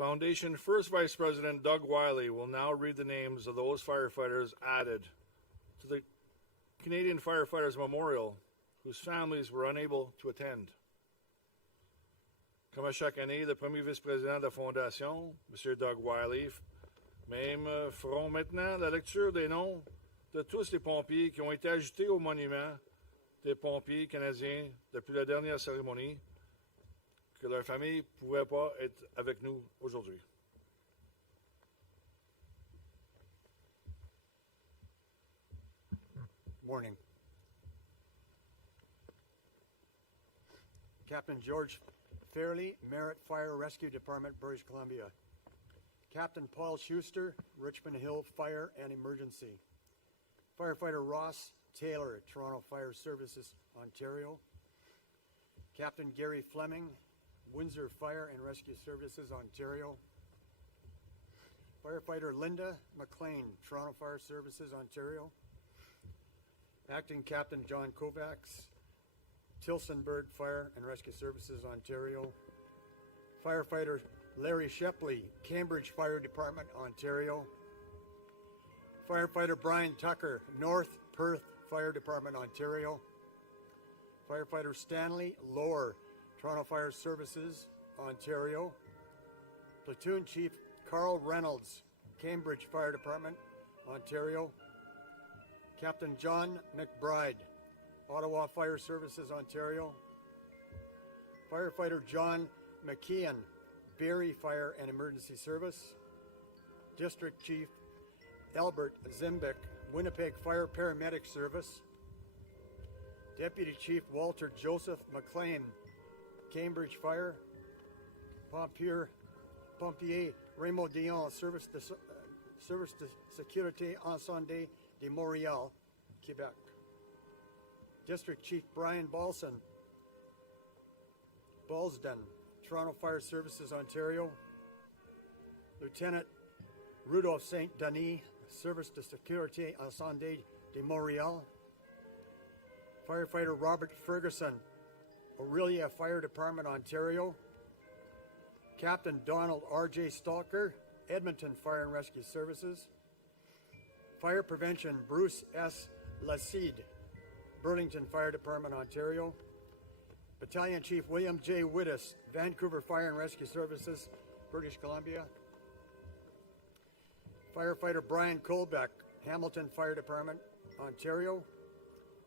Foundation First Vice President Doug Wiley will now read the names of those firefighters added to the Canadian Firefighters Memorial whose families were unable to attend. Comme à chaque année, le premier vice-président de la Fondation, M. Doug Wiley, même feront maintenant la lecture des noms de tous les pompiers qui ont été ajoutés au monument des pompiers canadiens depuis la dernière cérémonie, que leur famille ne pouvait pas être avec nous aujourd'hui. Morning. Captain George Fairleigh, Merritt Fire Rescue Department, British Columbia. Captain Paul Schuster, Richmond Hill Fire and Emergency. Firefighter Ross Taylor, Toronto Fire Services, Ontario. Captain Gary Fleming, Windsor Fire and Rescue Services, Ontario. Firefighter Linda McLean, Toronto Fire Services, Ontario. Acting Captain John Kovacs, Tilsonburg Fire and Rescue Services, Ontario. Firefighter Larry Shepley, Cambridge Fire Department, Ontario. Firefighter Brian Tucker, North Perth Fire Department, Ontario. Firefighter Stanley Lohr, Toronto Fire Services, Ontario. Platoon Chief Carl Reynolds, Cambridge Fire Department, Ontario. Captain John McBride, Ottawa Fire Services, Ontario. Firefighter John McKeon, Barrie Fire and Emergency Service. District Chief Albert Zimbick, Winnipeg Fire Paramedic Service. Deputy Chief Walter Joseph McLean, Cambridge Fire. Pompier Raymond Dion, Service de Sécurité Incendie de Montréal, Quebec. District Chief Brian Balsden, Toronto Fire Services, Ontario. Lieutenant Rudolph St. Denis, Service de Sécurité Incendie de Montréal. Firefighter Robert Ferguson, Aurelia Fire Department, Ontario. Captain Donald R.J. Stalker, Edmonton Fire and Rescue Services. Fire Prevention Bruce S. Lacide, Burlington Fire Department, Ontario. Battalion Chief William J. Wittes, Vancouver Fire and Rescue Services, British Columbia. Firefighter Brian Colbeck, Hamilton Fire Department, Ontario.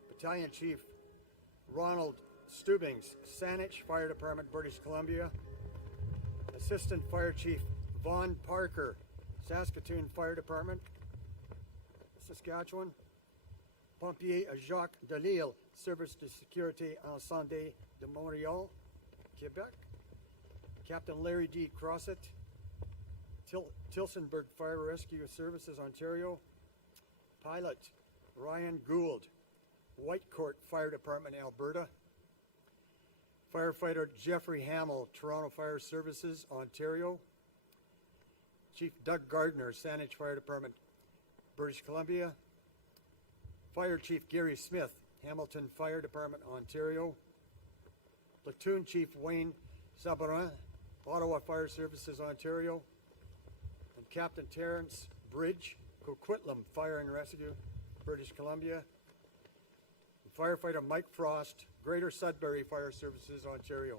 Battalion Chief Ronald Stubings, Saanich Fire Department, British Columbia. Assistant Fire Chief Vaughn Parker, Saskatoon Fire Department, Saskatchewan. Pompier Jacques Delisle, Service de Sécurité Incendie de Montréal, Quebec. Captain Larry D. Crossett, Tilsonburg Fire Rescue Services, Ontario. Pilot Ryan Gould, Whitecourt Fire Department, Alberta. Firefighter Jeffrey Hamill, Toronto Fire Services, Ontario. Chief Doug Gardner, Saanich Fire Department, British Columbia. Fire Chief Gary Smith, Hamilton Fire Department, Ontario. Platoon Chief Wayne Sabarin, Ottawa Fire Services, Ontario. And Captain Terrence Bridge, Coquitlam Fire and Rescue, British Columbia. And Firefighter Mike Frost, Greater Sudbury Fire Services, Ontario.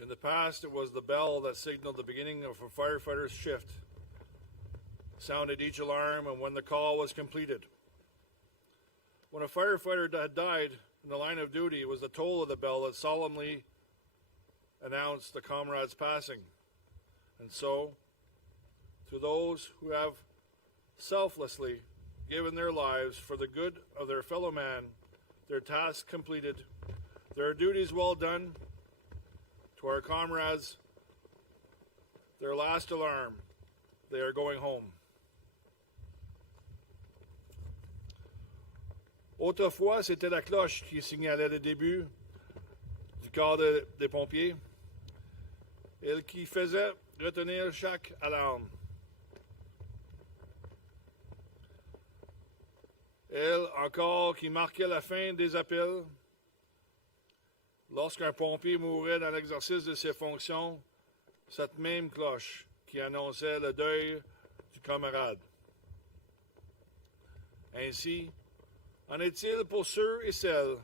In the past, it was the bell that signaled the beginning of a firefighter's shift, sounded each alarm, and when the call was completed. When a firefighter had died in the line of duty, it was the toll of the bell that solemnly announced the comrade's passing. And so, to those who have selflessly given their lives for the good of their fellow man, their task completed, their duties well done, to our comrades, their last alarm, they are going home. Autrefois, c'était la cloche qui signalait le début du corps des pompiers, et qui faisait retenir chaque alarme. Elle, encore, qui marquait la fin des appels. Lorsqu'un pompier mourait dans l'exercice de ses fonctions, cette même cloche qui annonçait le deuil du camarade. Ainsi, en est-il pour ceux et celles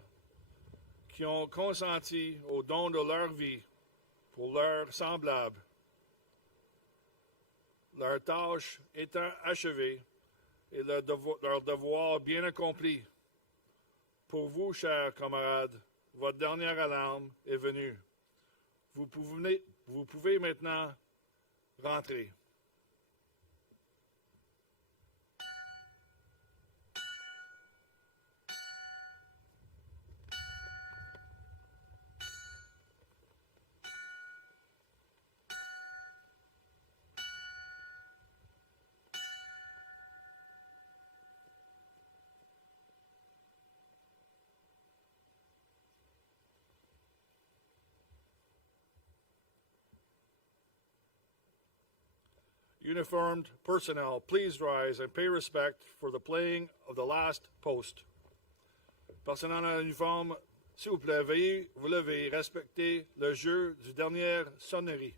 qui ont consenti au don de leur vie pour leurs semblables. Leur tâche étant achevée et leur devoir bien accompli. Pour vous, chers camarades, votre dernière alarme est venue. Vous pouvez maintenant rentrer. Uniformed personnel, please rise and pay respect for the playing of the last post. Personnel en uniforme, s'il vous plaît, veuillez vous lever et respecter le jeu du dernier sonnerie.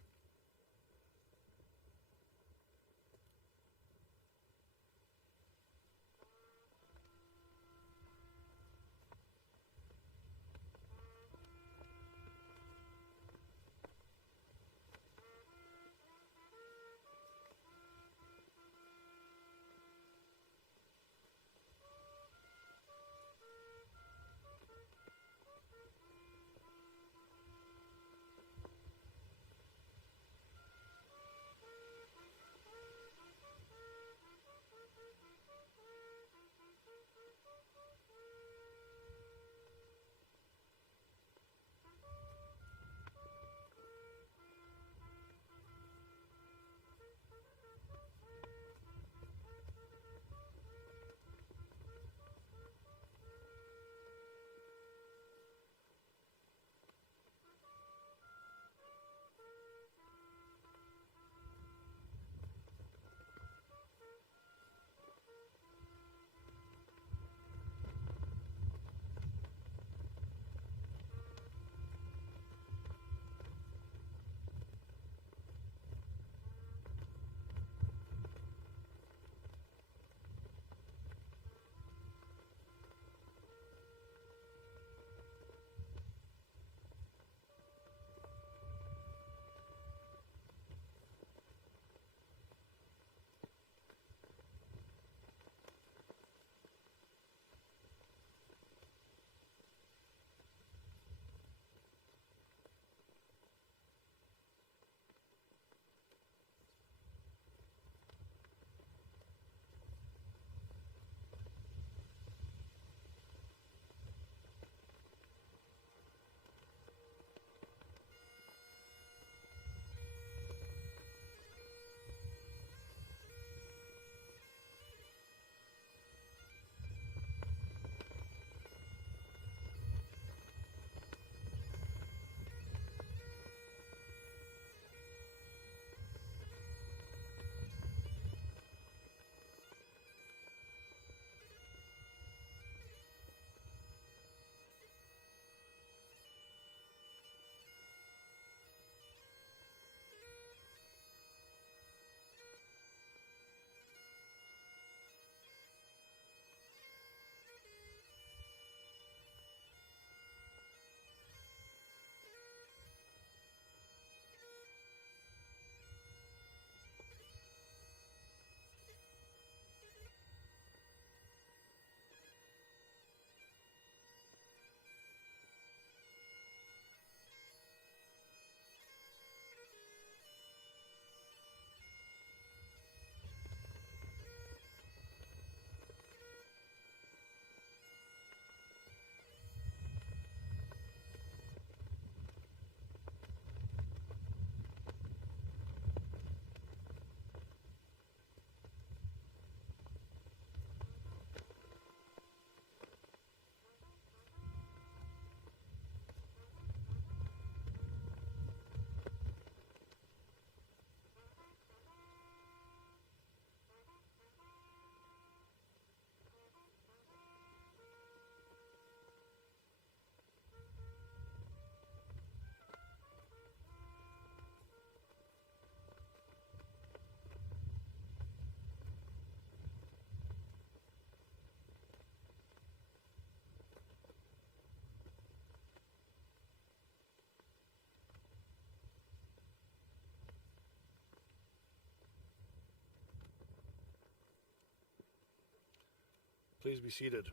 Please be seated.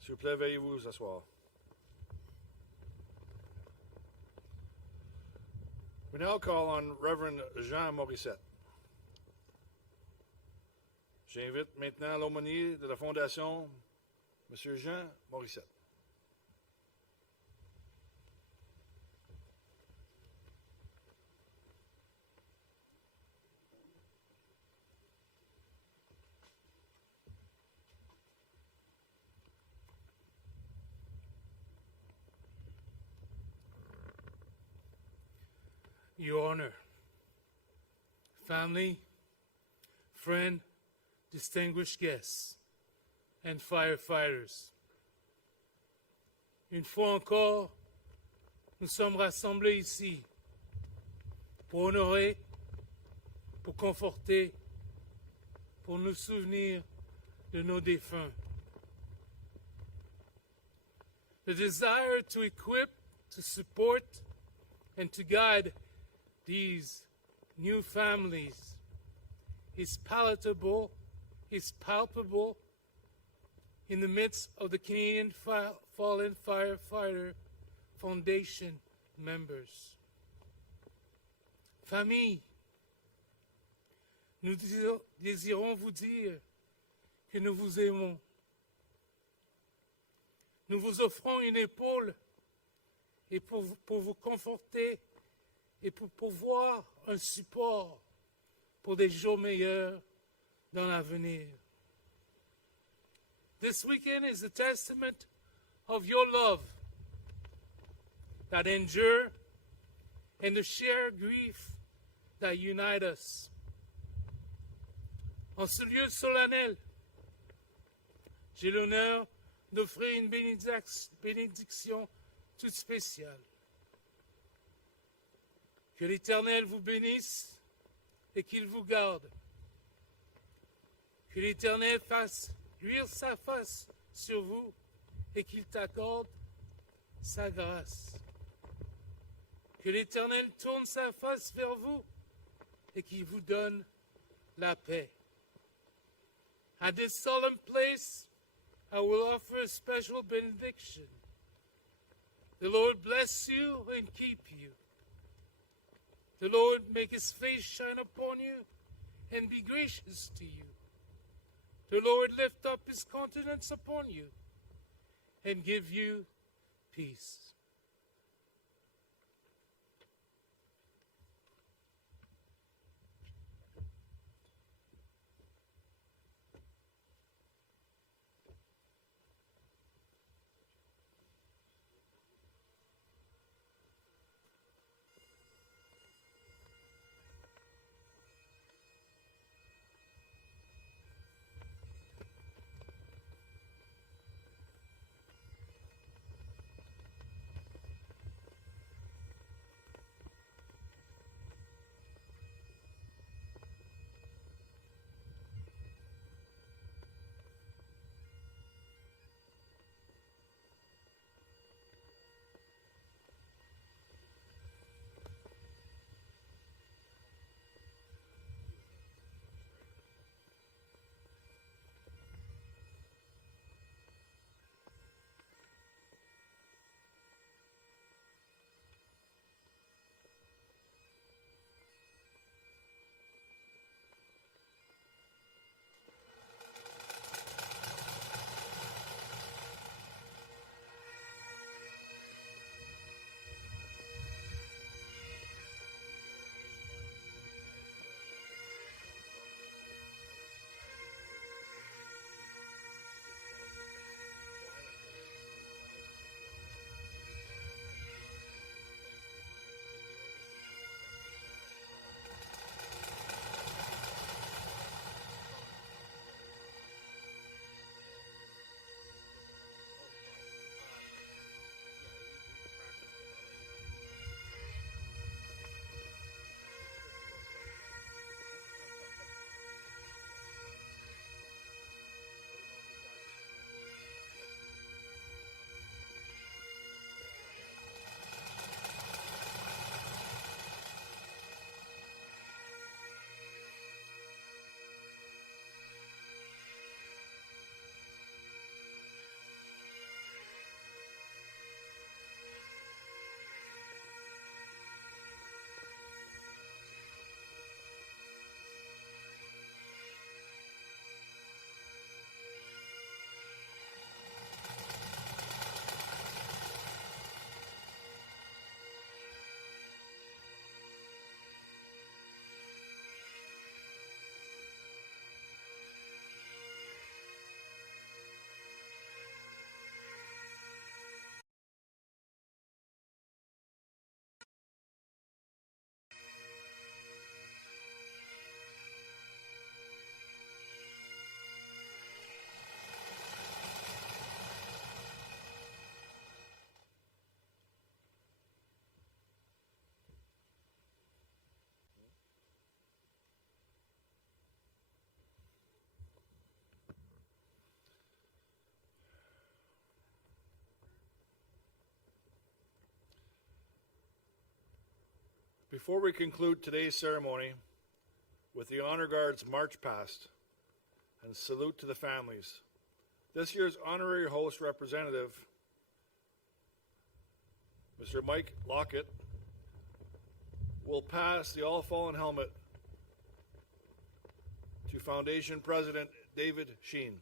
S'il vous plaît, veuillez vous asseoir. We now call on Reverend Jean Morissette. J'invite maintenant l'aumônier de la Fondation, M. Jean Morissette. Your Honor, family, friend, distinguished guests, and firefighters. Une fois encore, nous sommes rassemblés ici pour honorer, pour conforter, pour nous souvenir de nos défunts. The desire to equip, to support, and to guide these new families is palpable in the midst of the Canadian Fallen Firefighter Foundation members. Famille, nous désirons vous dire que nous vous aimons. Nous vous offrons une épaule et pour vous conforter et pour pouvoir un support pour des jours meilleurs dans l'avenir. This weekend is a testament of your love that endure and the shared grief that unite us. En ce lieu solennel, j'ai l'honneur d'offrir une bénédiction toute spéciale. Que l'Éternel vous bénisse et qu'il vous garde. Que l'Éternel fasse luire sa face sur vous et qu'il t'accorde sa grâce. Que l'Éternel tourne sa face vers vous et qu'il vous donne la paix. At this solemn place, I will offer a special benediction. The Lord bless you and keep you. The Lord make his face shine upon you and be gracious to you. The Lord lift up his countenance upon you and give you peace. Before we conclude today's ceremony with the Honor Guard's March Past and salute to the families, this year's honorary host representative, Mr. Mike Lockett, will pass the All Fallen helmet to Foundation President David Sheen.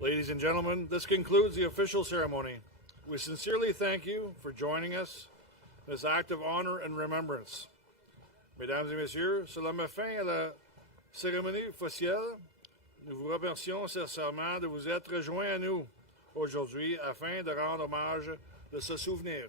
Ladies and gentlemen, this concludes the official ceremony. We sincerely thank you for joining us in this act of honor and remembrance. Mesdames et messieurs, cela met fin à la cérémonie officielle. Nous vous remercions sincèrement de vous être rejoints à nous aujourd'hui afin de rendre hommage de ce souvenir.